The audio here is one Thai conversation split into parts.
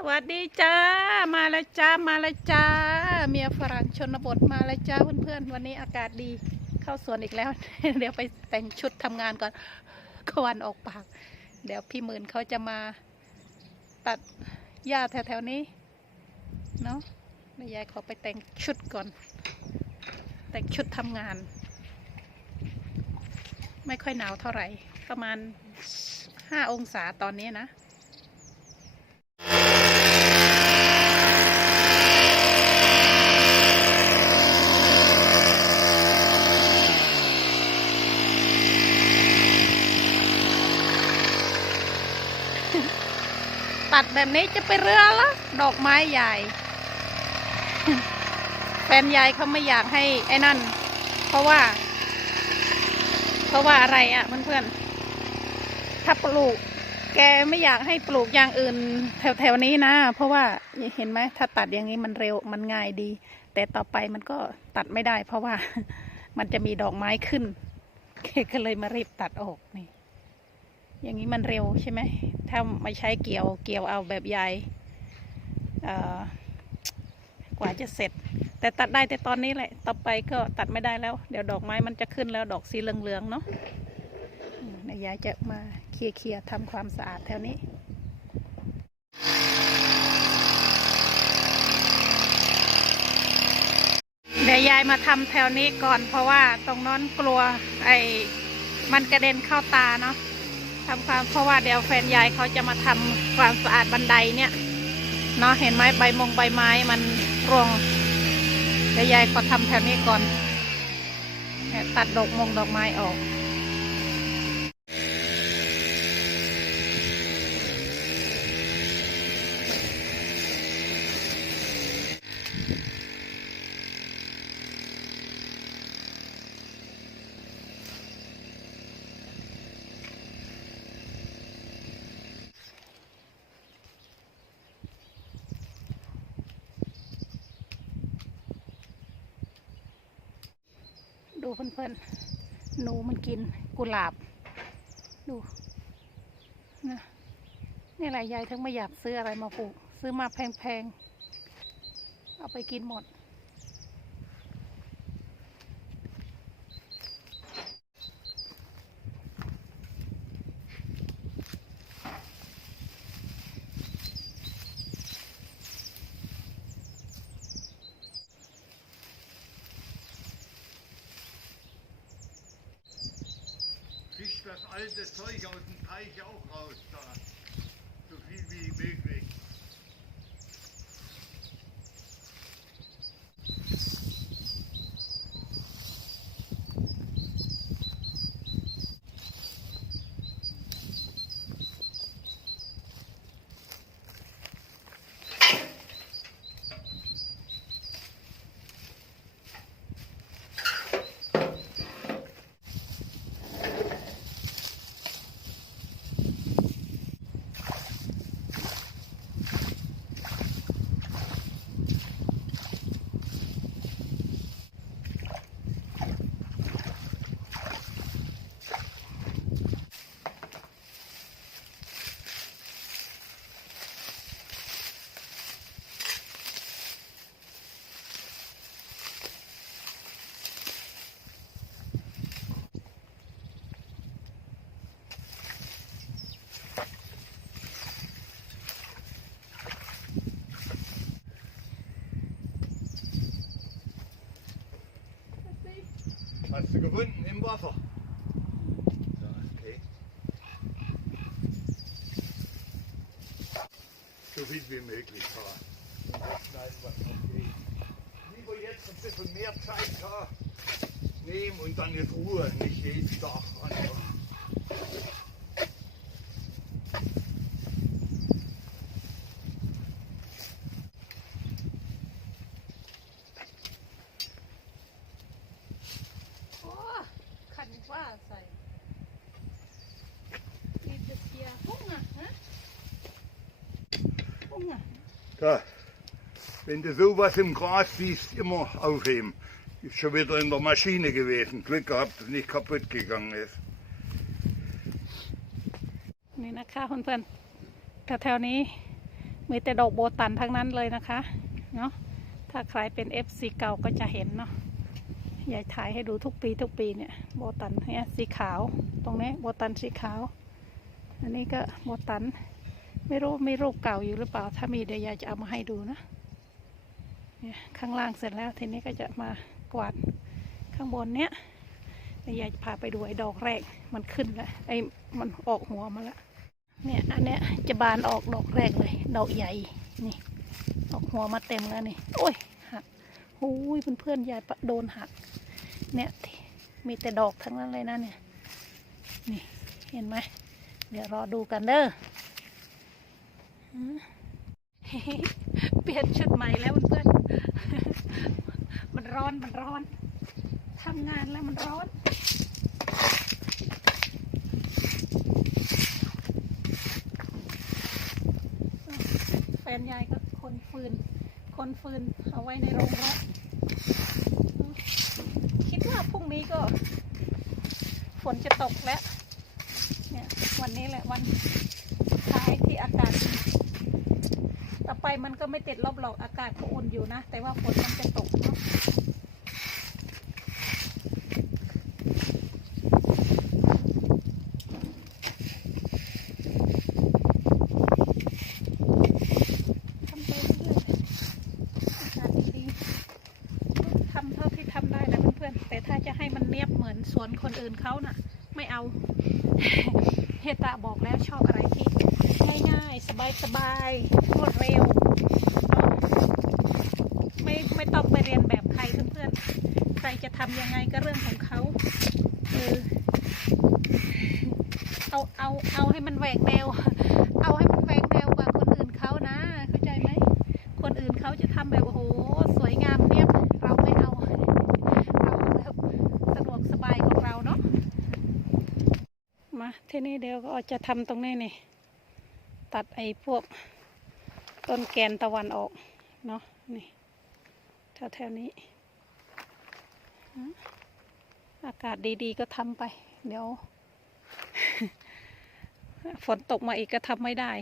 สวัสดีจ้า มาแล้วจ้า มาแล้วจ้า เมียฝรั่งชนบทมาแล้วจ้าเพื่อนๆ วันนี้อากาศดีเข้าสวนอีกแล้ว เดี๋ยวไปแต่งชุดทำงานก่อนควันออกปาก เดี๋ยวพี่หมื่นเขาจะมาตัดหญ้าแถวๆนี้ เนาะแม่ยายขอไปแต่งชุดก่อน แต่งชุดทำงาน ไม่ค่อยหนาวเท่าไหร่ ประมาณห้าองศาตอนนี้นะ ตัดแบบนี้จะไปเรือละดอกไม้ใหญ่ แฟนยายเขาไม่อยากให้ไอ้นั่น เพราะว่า เพราะว่าอะไรอะ่ะเพื่อนๆถ้าปลูก แกไม่อยากให้ปลูกอย่างอื่น แถวๆนี้นะ เพราะว่าเห็นไหมถ้าตัดอย่างนี้มันเร็วมันง่ายดี แต่ต่อไปมันก็ตัดไม่ได้ เพราะว่ามันจะมีดอกไม้ขึ้นแกก็เลยมารีบตัดออกนี่ อย่างนี้มันเร็วใช่ไหม ถ้าไม่ใช้เกี่ยวเกี่ยวเอาแบบใหญ่กว่าจะเสร็จ แต่ตัดได้แต่ตอนนี้แหละ ต่อไปก็ตัดไม่ได้แล้ว เดี๋ยวดอกไม้มันจะขึ้นแล้วดอกสีเหลืองๆเนาะยยายจะมาเคลียร์ๆทำความสะอาดแถวนี้เดี๋ยวยายมาทำแถวนี้ก่อนเพราะว่าตรงนั้นกลัวไอ้มันกระเด็นเข้าตาเนาะ ทำความเพราะว่าเดี๋ยวแฟนยายเขาจะมาทำความสะอาดบันไดเนี่ยเนาะเห็นไหมใบมงใบไม้มันร่วงเดี๋ยวยายขอทำแถวนี้ก่อนตัดดอกมงดอกไม้ออก ดูเพื่อนๆหนูมันกินกุหลาบ ดูนะนี่แหละยายถึงไม่อยากซื้ออะไรมาปลูก ซื้อมาแพงๆ เอาไปกินหมด das alte Zeug aus dem Teich auch raus da. So viel wie möglich. Du gefunden im Wasser? Ja, okay. So viel wie möglich. Noch durch. Lieber jetzt ein bisschen mehr Zeit da nehmen und dann in Ruhe, nicht jeden Tag anfangen. Wenn du sowas im Gras siehst, immer aufheben. Ist schon wieder in der Maschine gewesen. Glück gehabt, dass nicht kaputt gegangen ist. นี่นะคะเพื่อนๆแถวๆนี้มีแต่ดอกโบตันทั้งนั้นเลยนะคะเนาะถ้าใครเป็น FC เก่าก็จะเห็นเนาะยายถ่ายให้ดูทุกปีทุกปีเนี่ยโบตันเนี่ยสีขาว ตรงนี้โบตันสีขาว อันนี้ก็โบตัน ไม่รู้ไมีรูปเก่าอยู่หรือเปล่า ถ้ามีเดี๋ยวยายจะเอามาให้ดูนะ ข้างล่างเสร็จแล้วทีนี้ก็จะมากวาดข้างบนเนี้ยเดี๋ยายจะพาไปดูไอ้ดอกแรกมันขึ้นแล้วไอ้มันออกหัวมาแล้วเนี่ยอันเนี้ยจะบานออกดอกแรกเลย ดอกใหญ่นี่ ออกหัวมาเต็มแล้วนี่โอ้ยหักโอ้ยเพื่อนๆยายโดนหัก เนี่ยมีแต่ดอกทั้งนั้นเลยนะเนี่ยนี่เห็นไหมเดี๋ยวรอดูกันเด้อเปลี่ยนชุดใหม่แล้วเพื่อน มันร้อนมันร้อนทำงานแล้วมันร้อน แฟนยายก็คนฟืน คนฟืนเอาไว้ในโรงรถคิดว่าพรุ่งนี้ก็ ฝนจะตกแล้ว เนี่ยวันนี้แหละวันท้ายที่อากาศ มันก็ไม่ติดลบหรอกอากาศก็อุ่นอยู่นะ แต่ว่าฝนมันจะตกเนาะทำไปเรื่อยๆอากาศดีๆทำเท่าที่ทำได้นะเพื่อนๆ แต่ถ้าจะให้มันเนียบเหมือนสวนคนอื่นเขาน่ะ ไม่เอา เฮตาบอกแล้วชอบอะไรที่ง่ายๆ สบายๆรวดเร็วเนาะไม่ไม่ต้องไปเรียนแบบใครเพื่อนๆ ใครจะทำยังไงก็เรื่องของเขาเออ เอาเอาให้มันแหวกแนว เอาให้มันแหวกแนวกว่าคนอื่นเขานะ เข้าใจไหม คนอื่นเขาจะทำแบบโอ้โหสวยงามเนียเราไม่เอาเราแบบสะดวกสบายของเราเนาะมาทีนี้เดี๋ยวก็จะทำตรงนี้นี่ตัดไอ้พวกต้นแกนตะวันออกเนาะนี่แถวๆนี้ อากาศดีๆก็ทำไป เดี๋ยว ฝนตกมาอีกก็ทำไม่ได้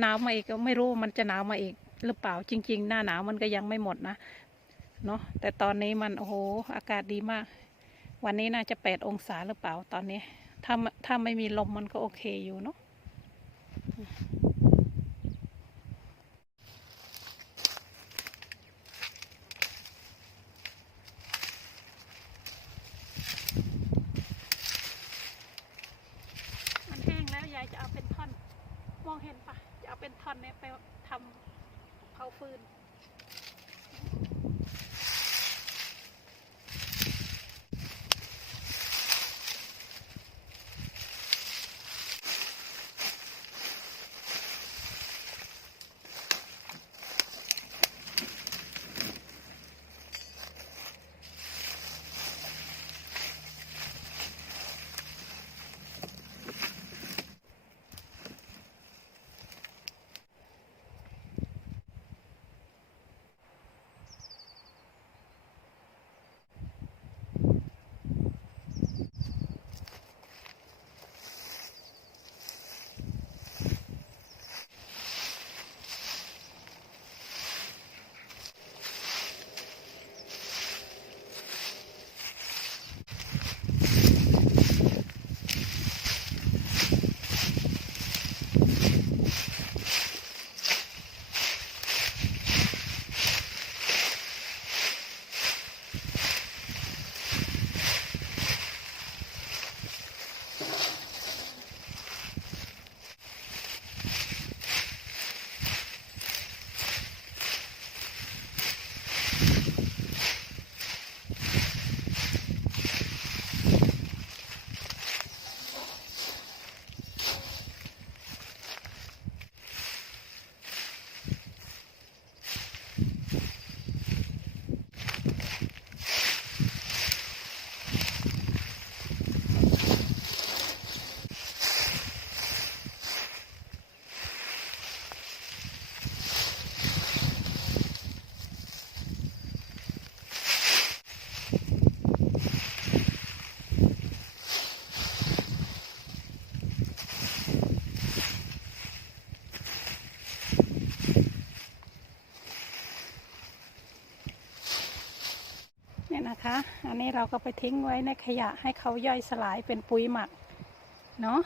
หนาวมาอีกก็ไม่รู้มันจะหนาวมาอีก หรือเปล่าจริง ๆ หน้าหนาวมันก็ยังไม่หมดนะเนาะแต่ตอนนี้มันโอ้โหอากาศดีมาก วันนี้น่าจะแปดองศาหรือเปล่าตอนนี้ถ้าถ้าไม่มีลมมันก็โอเคอยู่เนาะ นะคะ อันนี้เราก็ไปทิ้งไว้ในขยะให้เขาย่อยสลายเป็นปุ๋ยหมัก เนาะ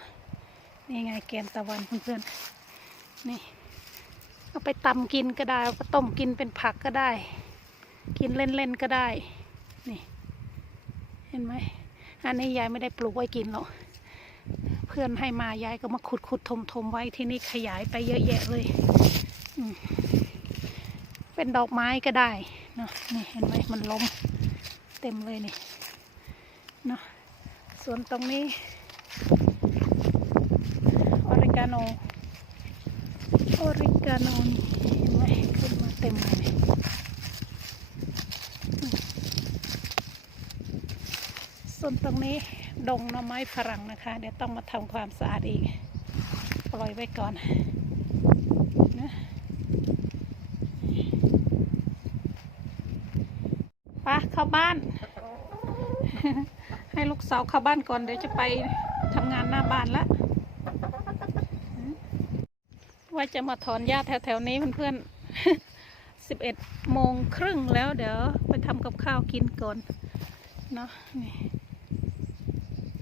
นี่ไงแกนตะวันเพื่อนๆนี่เอาไปตำกินก็ได้เอาไปต้มกินเป็นผักก็ได้ กินเล่นๆก็ได้ นี่ เห็นไหมอันนี้ยายไม่ได้ปลูกไว้กินหรอกเพื่อนให้มายายก็มาขุดขุดทมทมไว้ที่นี่ขยายไปเยอะแยะเลยเป็นดอกไม้ก็ได้เนาะนี่เห็นไหมมันล้ม ต็มเลยนี่เนาะส่วนตรงนี้ออริกาโนออริกาโนนี่เห็นไหมขึ้นมาเต็มเลยนี่ส่วนตรงนี้ดงหน่อไม้ฝรั่งนะคะ เดี๋ยวต้องมาทำความสะอาดอีก ปล่อยไว้ก่อนนะ ปะเข้าบ้าน ให้ลูกสาวเข้าบ้านก่อนเดี๋ยวจะไปทำงานหน้าบ้านละว่าจะมาถอนหญ้าแถวๆนี้เพื่อนๆสิบเอ็ดโมงครึ่งแล้วเดี๋ยวไปทำกับข้าวกินก่อนเนาะนี่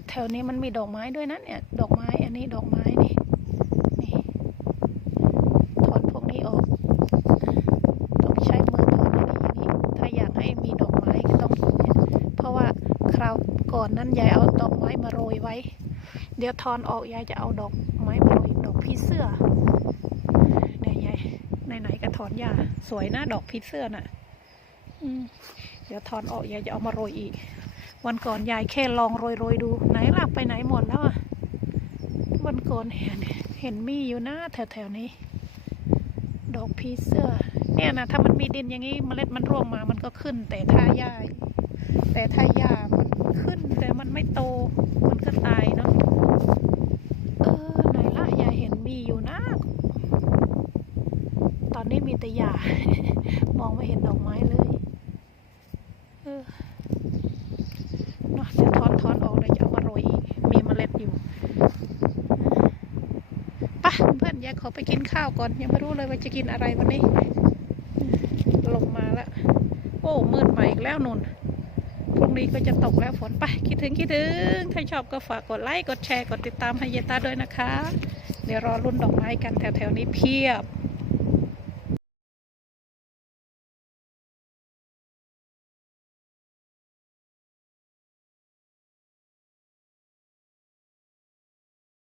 แถวนี้มันมีดอกไม้ด้วยนะเนี่ย ดอกไม้อันนี้ดอกไม้นี่ถอนพวกนี้ออก ต้องใช้มือถอนอย่างนี้อย่างนี้ ถ้าอยากให้มีดอกไม้ก็ต้องเนี่ยเพราะว่าคราว ก่อนนั้นยายเอาดอกไม้มาโรยไว้ เดี๋ยวถอนออกยายจะเอาดอกไม้มาโรยดอกพีเสื้อเดี๋ยยายไหนๆก็ถอนหญ้าสวยนะดอกพีเสื้อน่ะอืมเดี๋ยวถอนออกยายจะเอามาโรยอีก วันก่อนยายแค่ลองโรยโรยๆดู ไหนล่ะไปไหนหมดแล้วอะวันก่อนเห็นเห็นมีอยู่นะแถวแถวๆนี้ ดอกพีเสื้อ เนี่ยนะถ้ามันมีดินอย่างนี้เมล็ดมันร่วงมามันก็ขึ้น แต่ถ้าหญ้าแต่ถ้าหญ้า ขึ้นแต่มันไม่โต มันก็ตายเนาะ เออไหนล่ะยายเห็นมีอยู่นะ ตอนนี้มีแต่หญ้ามองไม่เห็นดอกไม้เลย เออเนาะจะถอนถอนออกเลยจะเอามาโรยอีมีเมล็ดอยู่ปะเพื่อนยายขอไปกินข้าวก่อน ยังไม่รู้เลยว่าจะกินอะไรวันนี้ ลงมาแล้ว โอ้มืดมาอีกแล้วนุ่น รุ่งนี้ก็จะตกแล้วฝนไปคิดถึงคิดถึง ถ้าชอบก็ฝากกดไลค์กดแชร์กดติดตามให้เยตาด้วยนะคะ เดี๋ยวรอรุ่นดอกไม้กันแถวๆนี้เพียบ